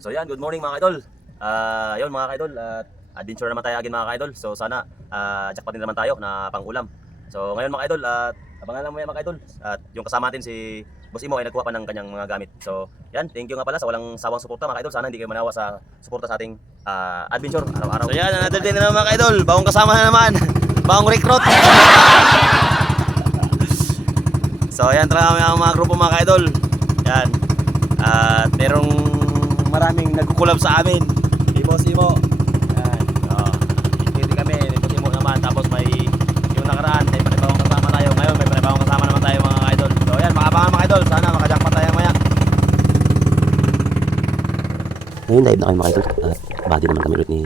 So yan, good morning mga kaidol. Ah, yun mga kaidol, at adventure naman tayo again mga kaidol. So sana ah jackpot din naman tayo na pang-ulam. So ngayon mga kaidol, at abangan lang mo yan mga kaidol. At yung kasama natin si Boss Imo ay nagkuha pa ng kanyang mga gamit. So yan, thank you nga pala sa walang sawang suporta mga kaidol. Sana hindi kayo manawa sa suporta sa ating ah, adventure araw-araw. So yan, another day na naman mga kaidol. Bagong kasama na naman. Bagong recruit. So ayan talaga mga grupo mga kaidol. Yan. At merong maraming nagkukulab sa amin. Si Boss Imo. Yan. Oh. Hindi kami, ni Boss Imo naman. Tapos may yung nakaraan, may panibawang kasama tayo. Ngayon may panibawang kasama naman tayo mga idol. So ayan, makabangan mga idol. Sana makajackpot tayo maya. Ngayon live na kami mga idol at body naman kami ulit ni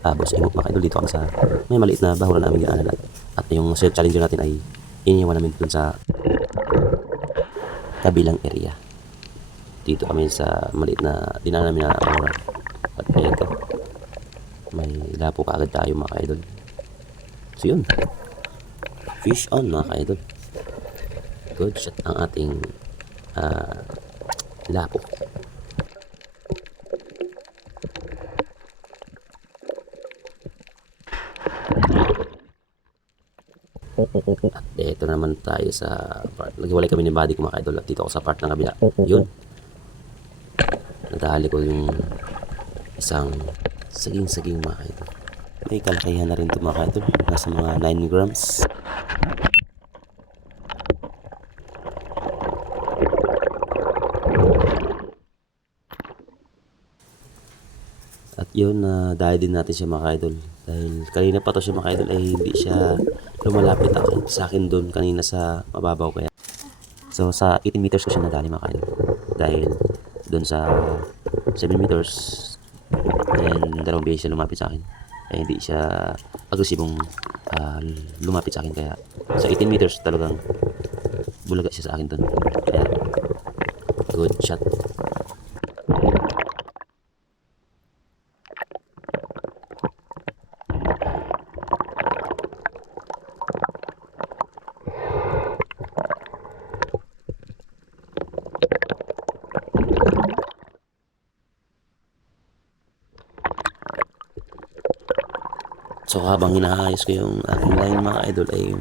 uh, Boss Emo mga idol dito kami sa may maliit na bahura namin ginaanan at, at yung self challenger natin ay iniwan namin dun sa kabilang area. Dito kami sa maliit na dinaanan namin na bahura. At eto, may lapo kaagad tayo mga idol. So yun, fish on mga idol. Good shot ang ating ah, lapo. At eto naman tayo sa part. Naghiwalay kami ni Buddy ko mga idol at dito ako sa part ng kabila. Yun. Nadali ko yung isang saging-saging mga idol. May kalakihan na rin ito mga idol. Nasa mga 9 grams. At yun, na dahil din natin siya mga idol. Dahil kanina pa to siya mga idol ay hindi siya lumalapit ako sa akin doon kanina sa mababaw kaya. So sa 18 meters ko siya nadali mga idol. Dahil doon sa 7 meters then dalawang beses siya lumapit sa akin. Kaya hindi siya agresibong ah, lumapit sa akin kaya sa 18 meters talagang bulaga siya sa akin doon. Kaya good shot. So habang inaayos ko yung aking line mga idol ay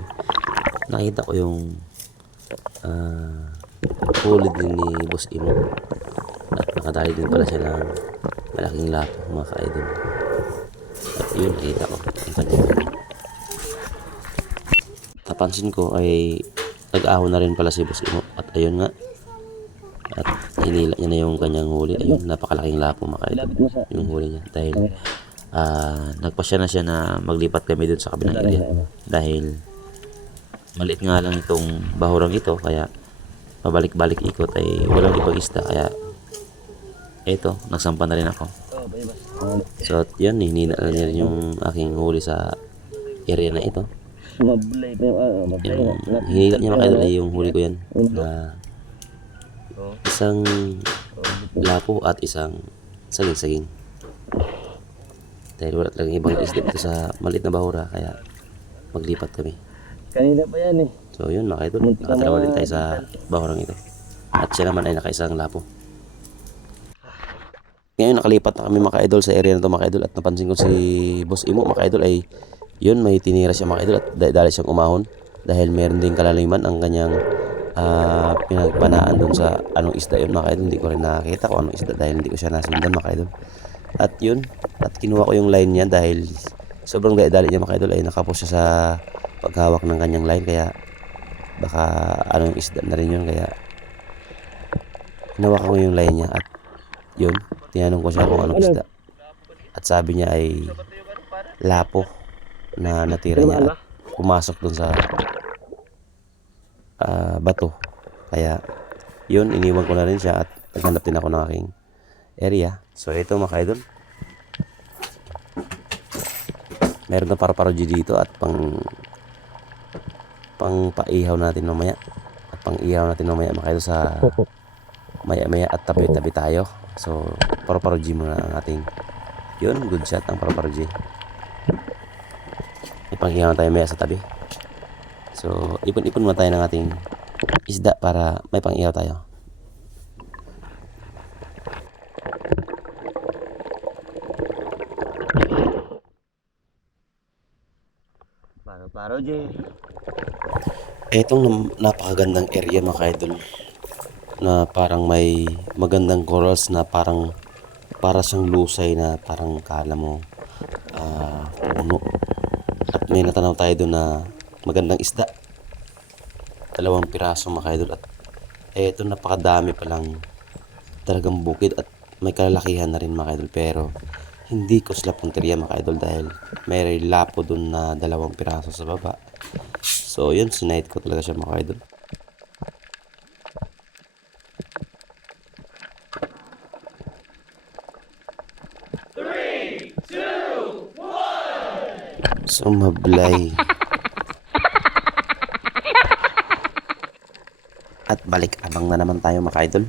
nakita ko yung ah huli din ni Boss Imo. At nakadali din pala siya ng malaking lapo mga ka-idol. At yun nakita ko ang kanyang napansin ko ay nag-ahon na rin pala si Boss Imo. At ayun nga at hinila niya na yung kanyang huli. Ayun, napakalaking lapo mga ka-idol. Yung huli niya. Dahil ah nagpasya na siya na maglipat kami dun sa kabilang area. dahil maliit nga lang itong bahurang ito kaya pabalik-balik ikot ay walang ibang isda kaya eto nagsampa na rin ako. So at yun hinina na rin yung aking huli sa area na ito. Yung ano, mablay yung hinila niya mga idol ay yung huli ko yan. Na isang lapo at isang saging-saging dahil wala talagang ibang isda dito sa maliit na bahura kaya maglipat kami. Kanina pa yan eh. so yun mga idol. Nakatalawa din tayo sa bahurang ito. At siya naman ay nakaisang lapo. Ngayon nakalipat na kami mga idol sa area na to mga idol. At napansin ko si Boss Imo mga idol ay yun may tinira siya mga idol. At da- dali siyang umahon. Dahil meron din kalaliman ang kanyang ah, pinagpanaan dun sa anong isda yun mga idol. Hindi ko rin nakakita kung anong isda dahil hindi ko siya nasundan mga idol at yun at kinuha ko yung line niya dahil sobrang dali niya mga idol ay nakapos siya sa paghawak ng kanyang line kaya baka anong isda na rin yun kaya hinawakan ko yung line niya. At yun tinanong ko siya kung anong isda. At sabi niya ay lapo na natira niya at pumasok dun sa ah, bato. Kaya yun iniwan ko na rin siya at naghanap din ako ng aking area so ito mga kaidol. Meron na para-parogy dito at pang pang paihaw natin mamaya. At pang ihaw natin mamaya mga kaidol sa maya maya at tabi tabi tayo. So para-parogy muna ang ating yun good shot ang para-parogy ipanghihaw tayo maya sa tabi. So ipon-ipon muna tayo ng ating isda para may pang ihaw tayo Paroje. Etong nam- napakagandang area mga idol na parang may magandang corals na parang para siyang lusay na parang kala mo ah, puno. At may natanaw tayo doon na magandang isda. Dalawang piraso mga idol at eto napakadami palang talagang bukid at may kalalakihan na rin mga idol pero hindi ko sila punteriya mga idol dahil may lapo doon na dalawang piraso sa baba. So yun, sinight ko talaga siya mga idol. Sumablay. At balik abang na naman tayo mga idol.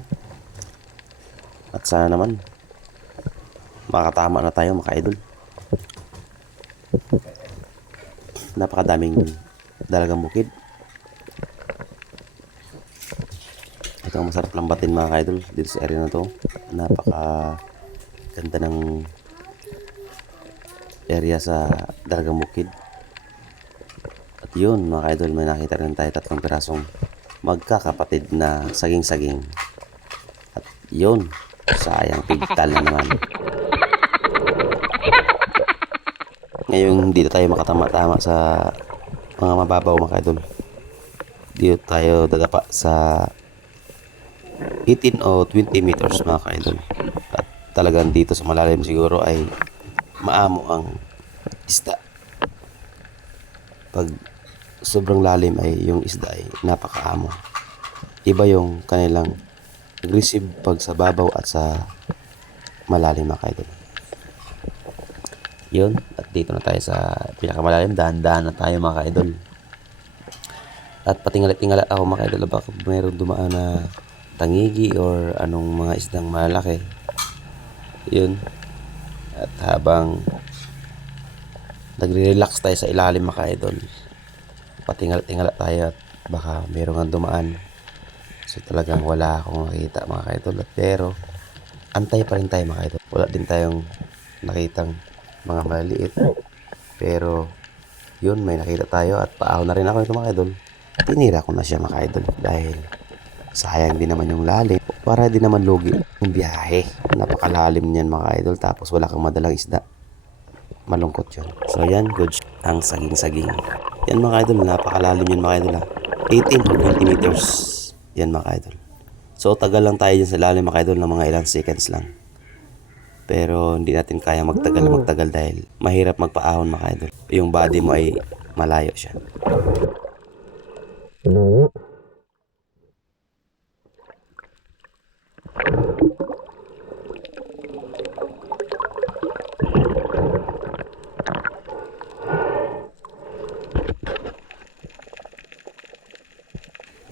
At sana naman makatama na tayo mga idol. Napakadaming dalagang bukid. Ito ang masarap lambatin mga idol dito sa area na to. Napaka ganda ng area sa Dalagang Bukid. At yun mga idol, may nakita rin tayo tatlong pirasong magkakapatid na saging-saging. At yun, sayang pigtal na naman. Ngayon dito tayo makatama-tama sa mga mababaw mga idol. Dito tayo dadapa sa 18 o 20 meters mga idol. At talagang dito sa malalim siguro ay maamo ang isda. Pag sobrang lalim ay yung isda ay napakaamo. Iba yung kanilang aggressive pag sa babaw at sa malalim mga idol. Yun, dito na tayo sa pinakamalalim. Dahan-dahan na tayo mga idol. At patingala-tingala ako mga idol. Baka mayroong dumaan na tangigi or anong mga isdang malaki. Yun. At habang nagre-relax tayo sa ilalim mga idol, patingal-tingala tayo at baka mayroong ang dumaan. So talagang wala akong nakita mga idol. At pero, antay pa rin tayo mga idol. Wala din tayong nakitang mga maliliit. Pero, yun, may nakita tayo at paaw na rin ako ito mga idol. Tinira ko na siya mga idol dahil sayang din naman yung lalim. Para din naman lugi yung biyahe. Napakalalim niyan mga idol tapos wala kang madalang isda. Malungkot yun. So yan, good. Ang saging-saging. Yan mga idol, napakalalim yun mga idol ha. 18 to 20 meters. Yan mga idol. So tagal lang tayo dyan sa lalim mga idol ng mga ilang seconds lang. Pero hindi natin kaya magtagal na magtagal dahil mahirap magpaahon mga idol. Yung body mo ay malayo siya.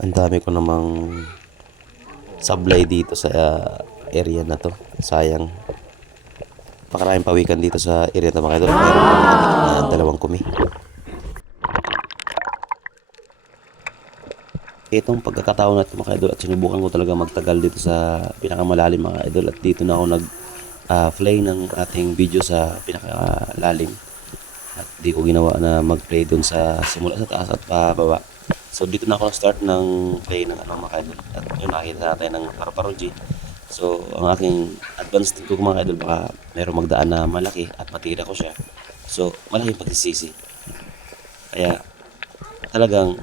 Ang dami ko namang sablay dito sa uh, area na to. Sayang. Pakaraming pawikan dito sa area na mga. Meron na dalawang kumi. Itong pagkakataon natin mga idol at sinubukan ko talaga magtagal dito sa pinakamalalim mga idol at dito na ako nag ah, play ng ating video sa pinakalalim at di ko ginawa na mag-play dun sa simula sa taas at pababa. So dito na ako start ng play ng ano mga idol. At yun nakita natin ng paru G. So ang aking advanced ko mga idol baka meron magdaan na malaki at matira ko siya. So malaking pagsisisi. Kaya talagang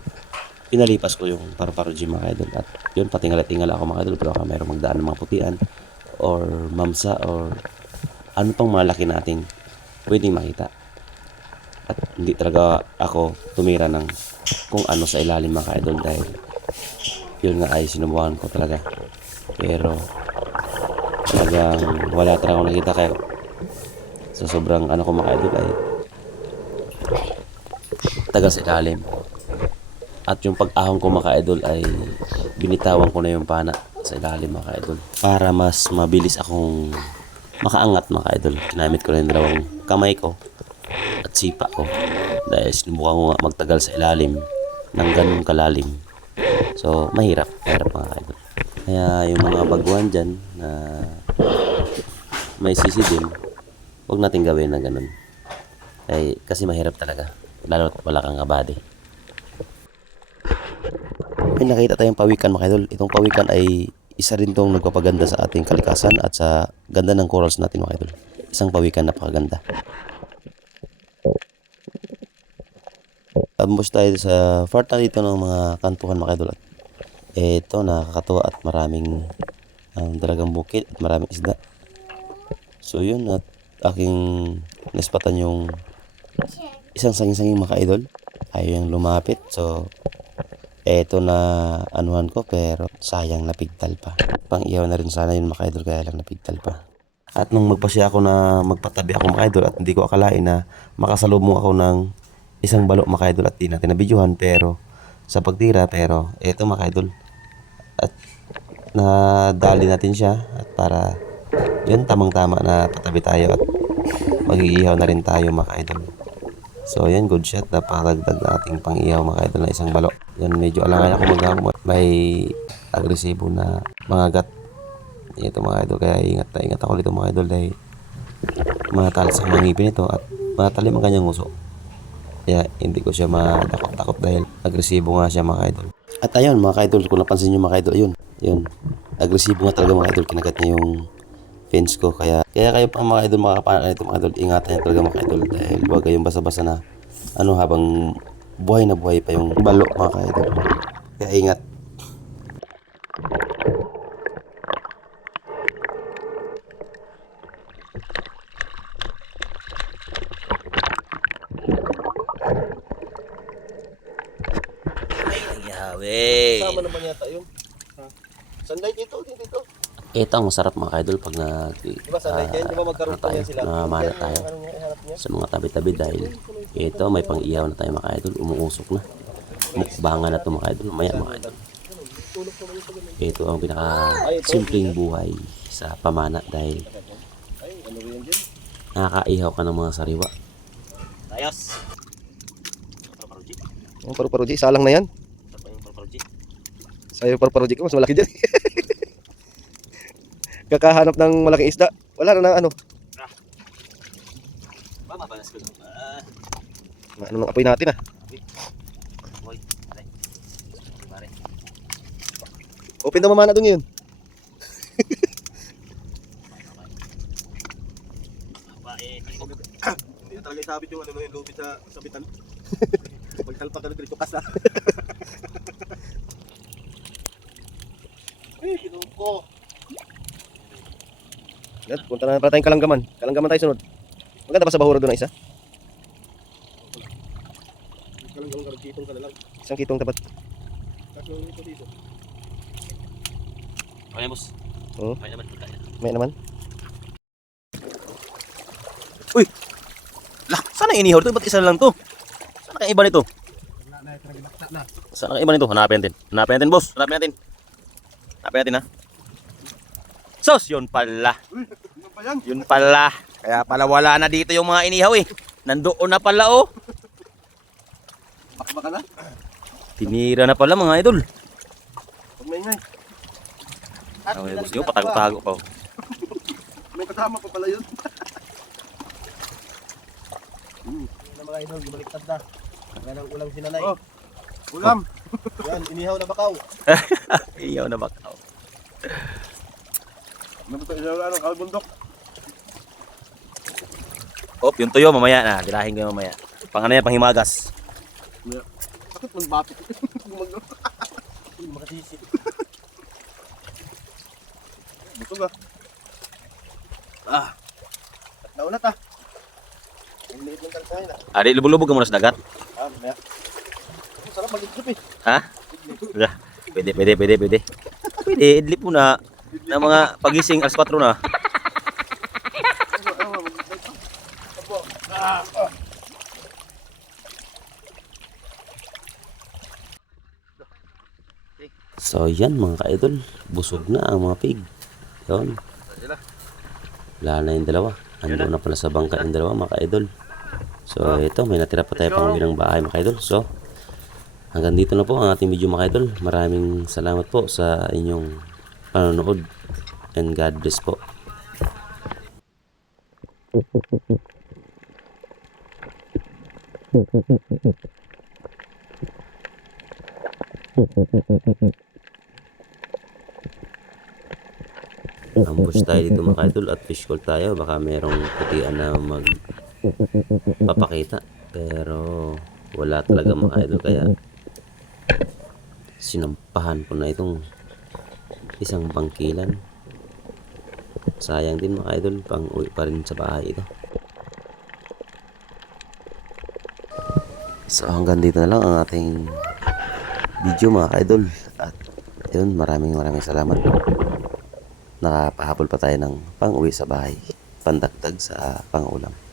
pinalipas ko yung paru G mga idol. At yun patingala-tingala ako mga idol baka meron magdaan ng mga putian or mamsa or ano pang malaki nating pwedeng makita. At hindi talaga ako tumira ng kung ano sa ilalim mga idol dahil yun nga ay sinubukan ko talaga. Pero talagang wala talaga akong nakita kaya sa sobrang ano ko mga idol ay taga sa ilalim. At yung pag-ahon ko mga idol ay binitawan ko na yung pana sa ilalim mga idol para mas mabilis akong makaangat mga idol. Ginamit ko na yung dalawang kamay ko at sipa ko dahil sinubukan ko nga magtagal sa ilalim ng ganun kalalim. So, mahirap. Mahirap mga idol. Kaya yung mga baguhan dyan na may sisi din, huwag natin gawin na ganun. Ay, kasi mahirap talaga. Lalo wala kang kabady. May nakita tayong pawikan mga idol. Itong pawikan ay isa rin tong nagpapaganda sa ating kalikasan at sa ganda ng corals natin mga idol. Isang pawikan napakaganda. Ambos tayo sa part na dito ng mga kantuhan mga idol. At ito nakakatuwa at maraming um, dalagang bukid at maraming isda. So yun at aking naspatan yung isang sanging-sanging mga idol. Ayaw yung lumapit. So eto na anuhan ko pero sayang napigtal pa. Pang iyaw na rin sana yun mga idol kaya lang napigtal pa. At nung magpasya ako na magpatabi ako mga idol at hindi ko akalain na makasalubong ako ng isang balo mga idol at di natin nabidyohan pero sa pagtira pero eto mga idol at nadali natin siya. At para yun tamang tama na patabi tayo at mag-iihaw na rin tayo mga idol. So yan good shot. Napakadagdag na ating pang-ihaw mga idol na isang balo. Yan medyo alangan ako mag may agresibo na mga gat. Ito mga idol kaya ingat na ingat ako dito mga idol dahil mga talas ang mangipin ito at matalim ang kanyang uso kaya hindi ko siya matakot-takot dahil agresibo nga siya mga idol. At ayun mga idol, kung napansin nyo mga idol, ayun, yun. Agresibo nga talaga mga idol, kinagat niya yung fence ko. Kaya, kaya kayo pa mga idol, makakapanak nito mga idol, ingatan niya talaga mga idol. Dahil huwag kayong basa-basa na, ano habang buhay na buhay pa yung balo mga idol. Kaya ingat. Yawe. Sama naman yata yun. Ha? Sunlight dito, dito, dito. Ito ang masarap mga idol pag nag Di ba sunlight yan? Di ba magkaroon ano pa tayo, sila? namamana tayo niya? sa mga tabi-tabi dahil ito may pang-iyaw na tayo mga idol, umuusok na. Mukbangan na to mga idol, maya mga idol. Ito ang pinaka simpleng buhay sa pamana dahil Ay, ano nakakaihaw ka ng mga sariwa. Ayos. Oh, paru-paru G, salang na yan. Sa'yo paru-paru G ko, mas malaki dyan. Kakahanap ng malaking isda. Wala na ng ano. Mamabalas ko. Ah, Ano ng apoy natin ah. Open na mamana doon yun. Hindi na talaga isabit yung ano yung lupit sa sabitan. Pagtalpak ka na dito kasa. Ay, kinuko. Yan, punta na para tayong kalanggaman. Kalanggaman tayo sunod. Maganda ba sa bahura doon na isa? Kalanggaman ka kitong ka na lang. Isang kitong tapat. Tatlong ito dito. Okay, boss. Oo. May naman. May naman. Lah, sana inihaw to? Ba't isa lang to? Sana kang iba nito? Sana kang iba nito? Hanapin natin. Hanapin natin, boss. Hanapin natin. Hanapin natin, ha? Sos, yun pala. Yun pala. Kaya pala wala na dito yung mga inihaw eh. Nandoon na pala oh. Baka na? Tinira na pala mga idol. Huwag maingay. Okay, boss nyo, patago-tago pa. oh. May kasama pa pala yun. na mga idol, bumaliktad na. Yan ang ulang sinanay. Oh, ulam. Yan, inihaw na bakaw. Iyaw na ba? Ano ba ito? Ano, kalbundok? Oh, yung tuyo mamaya na. Dilahin ko yung mamaya. Pang ano yan, pang himagas. Bakit mong bapit? Gumagano. Makasisi. Busog ah. Ah. At naulat ah. Ang liit ng kalsahin ah. Adi, lubog-lubog ka muna sa dagat. Ah, mamaya. Sarap mag-idlip eh. Ha? Pwede, pwede, pwede, pwede. Pwede, idlip mo na. Na mga pagising alas 4 na. So yan mga ka-idol, busog na ang mga pig. Yun. Wala na yung dalawa. Ando na pala sa bangka yung dalawa mga ka-idol. So ito, may natira pa tayo pang ng bahay mga ka-idol. So hanggang dito na po ang ating video mga ka-idol. Maraming salamat po sa inyong panonood. And God bless po. Ambush tayo dito mga idol at fish call tayo. Baka merong putian na mag papakita. Pero wala talaga mga idol kaya sinampahan ko na itong isang bangkilan. Sayang din mga idol, pang uwi pa rin sa bahay ito. So hanggang dito na lang ang ating video mga idol. At yun, maraming maraming salamat. Nakapahabol pa tayo ng pang uwi sa bahay. Pandagdag sa pangulam.